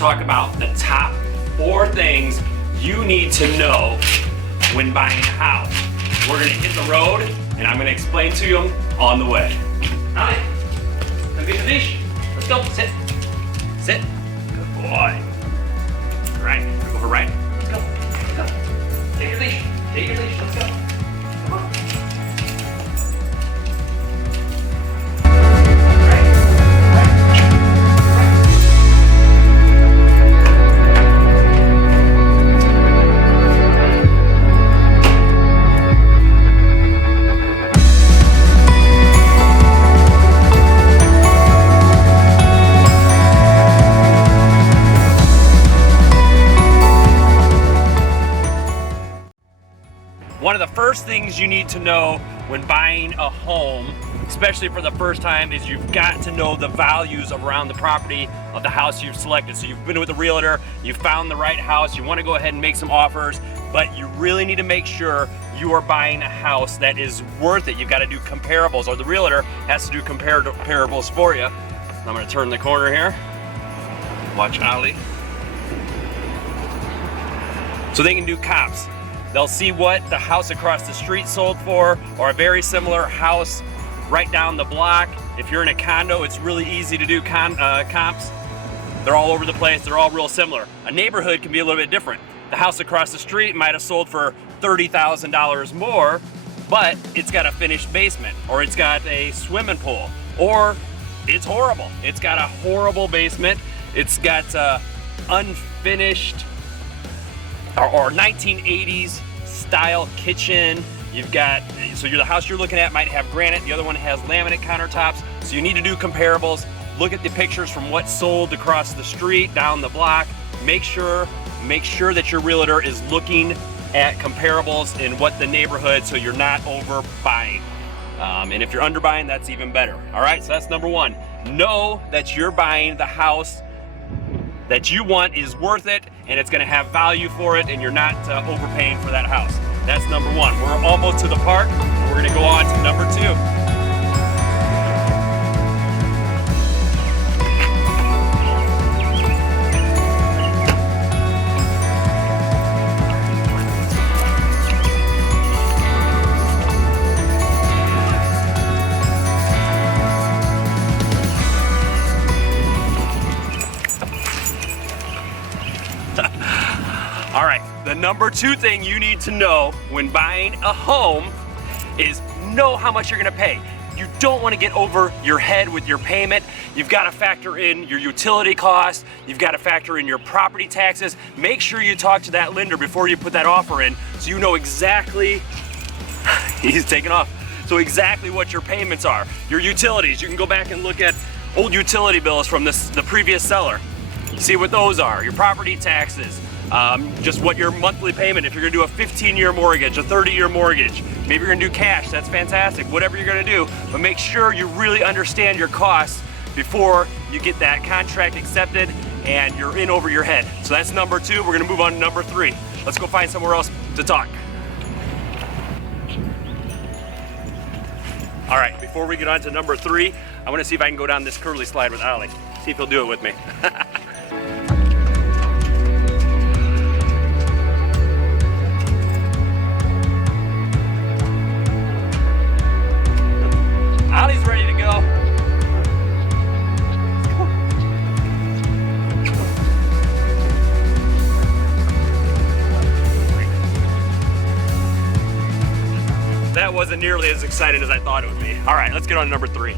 talk about the top 4 things you need to know when buying a house. We're gonna hit the road and I'm gonna explain to you on the way. All right, come get the leash. Let's go, sit. Sit, good boy. All right, go for a ride. Let's go, let's go. Take your leash, let's go. Come on. One of the first things you need to know when buying a home, especially for the first time, is you've got to know the values around the property of the house you've selected. So you've been with a realtor, you found the right house, you want to go ahead and make some offers, but you really need to make sure you are buying a house that is worth it. You've got to do comparables, or the realtor has to do comparables for you. I'm going to turn the corner here. Watch Ollie. So they can do comps. They'll see what the house across the street sold for, or a very similar house right down the block. If you're in a condo, it's really easy to do comps. They're all over the place, they're all real similar. A neighborhood can be a little bit different. The house across the street might have sold for $30,000 more, but it's got a finished basement, or it's got a swimming pool, or it's horrible. It's got a horrible basement. It's got unfinished or 1980s style kitchen. You've got, so the house you're looking at might have granite, the other one has laminate countertops. So you need to do comparables. Look at the pictures from what sold across the street, down the block. Make sure that your realtor is looking at comparables in what the neighborhood, so you're not overbuying. And if you're underbuying, that's even better. All right, so that's number 1. Know that you're buying the house that you want is worth it, and it's gonna have value for it, and you're not overpaying for that house. That's number 1. We're almost to the park. We're gonna go on to number 2. All right, the number 2 thing you need to know when buying a home is know how much you're gonna pay. You don't wanna get over your head with your payment. You've gotta factor in your utility costs. You've gotta factor in your property taxes. Make sure you talk to that lender before you put that offer in, so you know exactly, he's taking off, so exactly what your payments are. Your utilities, you can go back and look at old utility bills from the previous seller. See what those are, your property taxes. Just what your monthly payment, if you're gonna do a 15-year mortgage, a 30-year mortgage, maybe you're gonna do cash, that's fantastic, whatever you're gonna do, but make sure you really understand your costs before you get that contract accepted and you're in over your head. So that's number 2, we're gonna move on to number 3. Let's go find somewhere else to talk. All right, before we get on to number 3, I wanna see if I can go down this curly slide with Ollie. See if he'll do it with me. Ollie's ready to go. That wasn't nearly as exciting as I thought it would be. All right, let's get on to number 3.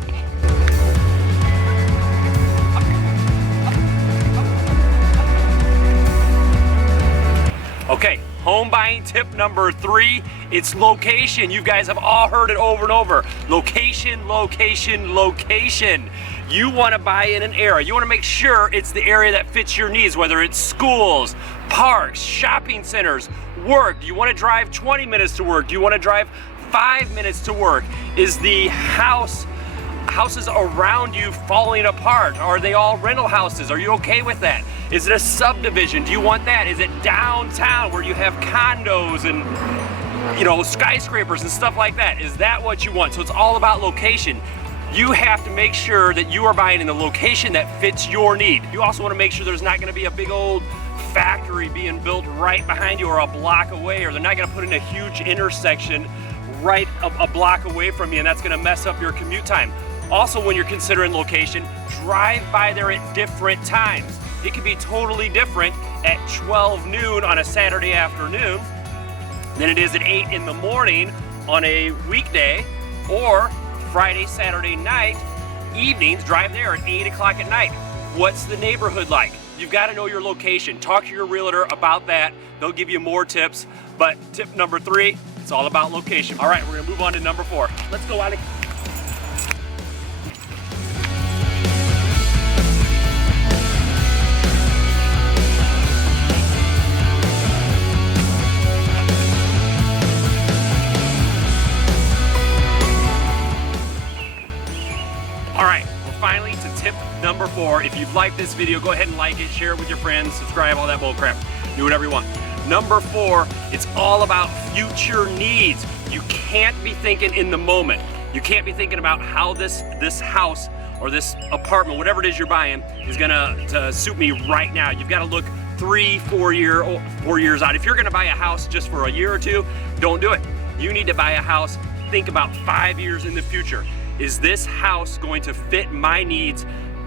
Okay, home buying tip number 3, it's location. You guys have all heard it over and over. Location, location, location. You want to buy in an area. You want to make sure it's the area that fits your needs, whether it's schools, parks, shopping centers, work. Do you want to drive 20 minutes to work? Do you want to drive 5 minutes to work? Is the houses around you falling apart? Are they all rental houses? Are you okay with that? Is it a subdivision? Do you want that? Is it downtown where you have condos and skyscrapers and stuff like that? Is that what you want? So it's all about location. You have to make sure that you are buying in the location that fits your need. You also want to make sure there's not going to be a big old factory being built right behind you or a block away, or they're not going to put in a huge intersection right a block away from you, and that's going to mess up your commute time. Also, when you're considering location, drive by there at different times. It could be totally different at 12 noon on a Saturday afternoon than it is at 8 in the morning on a weekday, or Friday, Saturday night, evenings, drive there at 8 o'clock at night. What's the neighborhood like? You've got to know your location. Talk to your realtor about that. They'll give you more tips. But tip number 3, it's all about location. All right, we're gonna move on to number 4. Let's go, Alec. All right, we're finally to tip number 4. If you've liked this video, go ahead and like it, share it with your friends, subscribe, all that bull crap. Do whatever you want. Number 4, it's all about future needs. You can't be thinking in the moment. You can't be thinking about how this house or this apartment, whatever it is you're buying, is gonna suit me right now. You've got to look 3, 4 years out. If you're gonna buy a house just for a year or 2, don't do it. You need to buy a house, think about 5 years in the future. Is this house going to fit my needs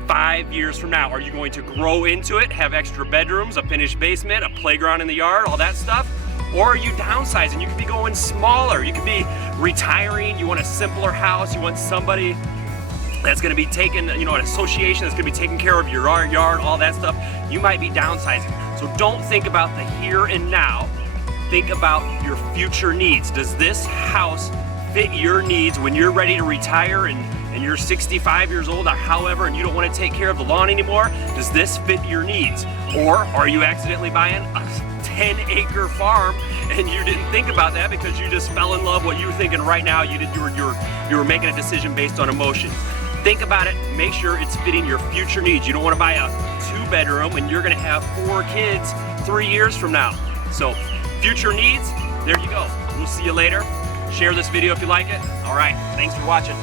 5 years from now? Are you going to grow into it, have extra bedrooms, a finished basement, a playground in the yard, all that stuff? Or are you downsizing? You could be going smaller. You could be retiring. You want a simpler house. You want somebody that's going to be taking, an association that's going to be taking care of your yard, all that stuff. You might be downsizing. So don't think about the here and now. Think about your future needs. Does this house fit your needs when you're ready to retire and you're 65 years old or however, and you don't want to take care of the lawn anymore? Does this fit your needs? Or are you accidentally buying a 10-acre farm and you didn't think about that because you just fell in love? What you were thinking right now, you were making a decision based on emotions. Think about it, make sure it's fitting your future needs. You don't want to buy a 2-bedroom when you're going to have 4 kids 3 years from now. So future needs, there you go. We'll see you later. Share this video if you like it. All right, thanks for watching.